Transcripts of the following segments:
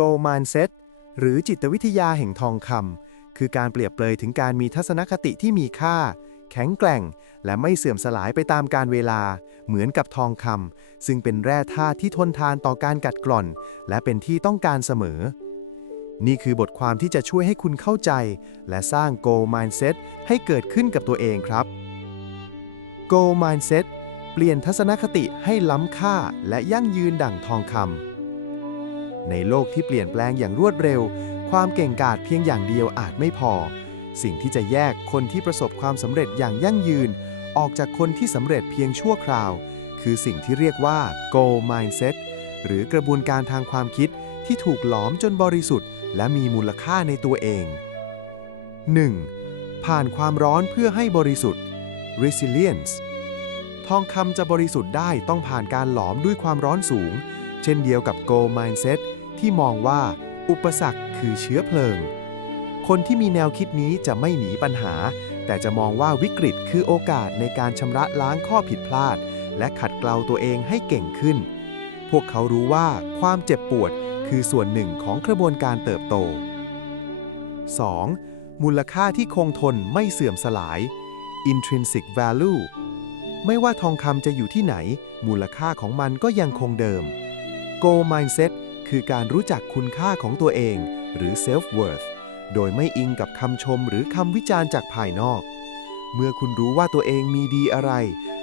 Goal Mindset หรือจิตวิทยาแห่งทองคำคือการเปรียบเปรยถึงการมีทัศนคติที่มีค่า แข็งแกร่ง และไม่เสื่อมสลายไปตามการเวลา เหมือนกับทองคำซึ่งเป็นแร่ธาตุที่ทนทานต่อการกัดกร่อน และเป็นที่ต้องการเสมอ นี่คือบทความที่จะช่วยให้คุณเข้าใจ และสร้าง Goal Mindset ให้เกิดขึ้นกับตัวเองครับ Goal Mindset เปลี่ยนทัศนคติให้ล้ำค่าและยั่งยืนดั่งทองคำ ในโลกที่เปลี่ยนแปลงอย่างรวดเร็ว ความเก่งกาจเพียงอย่างเดียวอาจไม่พอ สิ่งที่จะแยกคนที่ประสบความสำเร็จอย่างยั่งยืน ออกจากคนที่สำเร็จเพียงชั่วคราว คือสิ่งที่เรียกว่า goal mindset หรือกระบวนการทางความคิดที่ถูกหลอมจนบริสุทธิ์ และมีมูลค่าในตัวเอง 1. ผ่านความร้อนเพื่อให้บริสุทธิ์ resilience ทองคำจะบริสุทธิ์ได้ต้องผ่านการหลอมด้วยความร้อนสูง เช่นเดียวกับ Go Mindset ที่มองว่าอุปสรรคคือเชื้อเพลิง คนที่มีแนวคิดนี้จะไม่หนีปัญหา แต่จะมองว่าวิกฤตคือโอกาสในการชำระล้างข้อผิดพลาด และขัดเกลาตัวเองให้เก่งขึ้น พวกเขารู้ว่าความเจ็บปวดคือส่วนหนึ่งของกระบวนการเติบโต 2. มูลค่าที่คงทนไม่เสื่อมสลาย intrinsic value ไม่ว่าทองคำจะอยู่ที่ไหน มูลค่าของมันก็ยังคงเดิม Go Mindset คือการรู้จักคุณค่าของตัวเอง หรือ Self Worth โดยไม่อิงกับคำชมหรือคำวิจารณ์จากภายนอก เมื่อคุณรู้ว่าตัวเองมีดีอะไร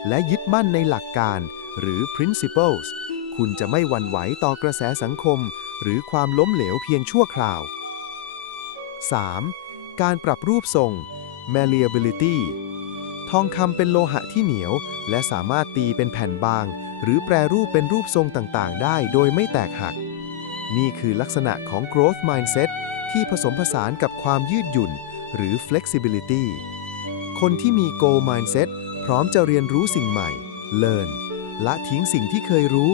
และยึดมั่นในหลักการ หรือ Principles คุณจะไม่หวั่นไหวต่อกระแสสังคม หรือความล้มเหลวเพียงชั่วคราว 3. การปรับรูปทรง malleability ทองคำเป็นโลหะที่เหนียว และสามารถตีเป็นแผ่นบาง หรือแปรรูปเป็นรูปทรงต่างๆ ได้โดยไม่แตกหัก นี่คือลักษณะของ growth mindset ที่ผสมผสานกับความยืดหยุ่น หรือ flexibility คนที่มี goal mindset พร้อมจะเรียนรู้สิ่งใหม่ learn ละทิ้งสิ่งที่เคยรู้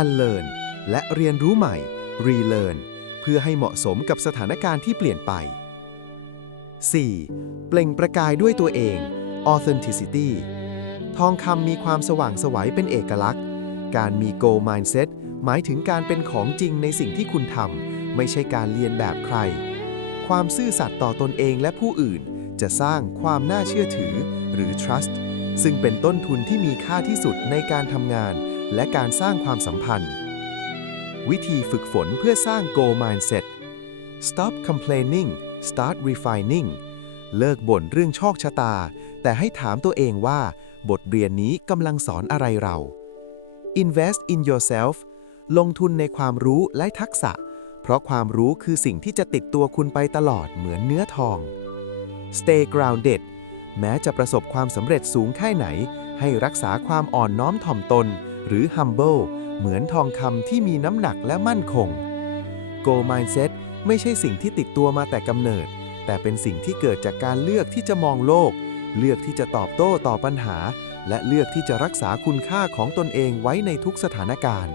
unlearn และเรียนรู้ใหม่ relearn เพื่อให้เหมาะสมกับสถานการณ์ที่เปลี่ยนไป 4. เปล่งประกายด้วยตัวเอง authenticity ทองคำมีความสว่างสวัยเป็นเอกลักษณ์ การมี go mindset หมายถึงการเป็นของจริงในสิ่งที่คุณทำ ไม่ใช่การเรียนแบบใคร ความซื่อสัตย์ต่อตนเองและผู้อื่น จะสร้างความน่าเชื่อถือ หรือ trust ซึ่งเป็นต้นทุนที่มีค่าที่สุดในการทำงาน และการสร้างความสัมพันธ์ วิธีฝึกฝนเพื่อสร้าง go mindset stop complaining start refining เลิกบ่นเรื่องโชคชะตา แต่ให้ถามตัวเองว่า บทเรียนนี้กำลังสอนอะไรเรา invest in yourself ลงทุนในความรู้และทักษะ เพราะความรู้คือสิ่งที่จะติดตัวคุณไปตลอดเหมือนเนื้อทอง stay grounded แม้จะประสบความสำเร็จสูงแค่ไหน ให้รักษาความอ่อนน้อมถ่อมตน หรือ humble เหมือนทองคำที่มีน้ำหนักและมั่นคง go mindset ไม่ใช่สิ่งที่ติดตัวมาแต่กำเนิด แต่เป็นสิ่งที่เกิดจากการเลือกที่จะมองโลก เลือกที่จะตอบโต้ต่อปัญหา และเลือกที่จะรักษาคุณค่าของตนเองไว้ในทุกสถานการณ์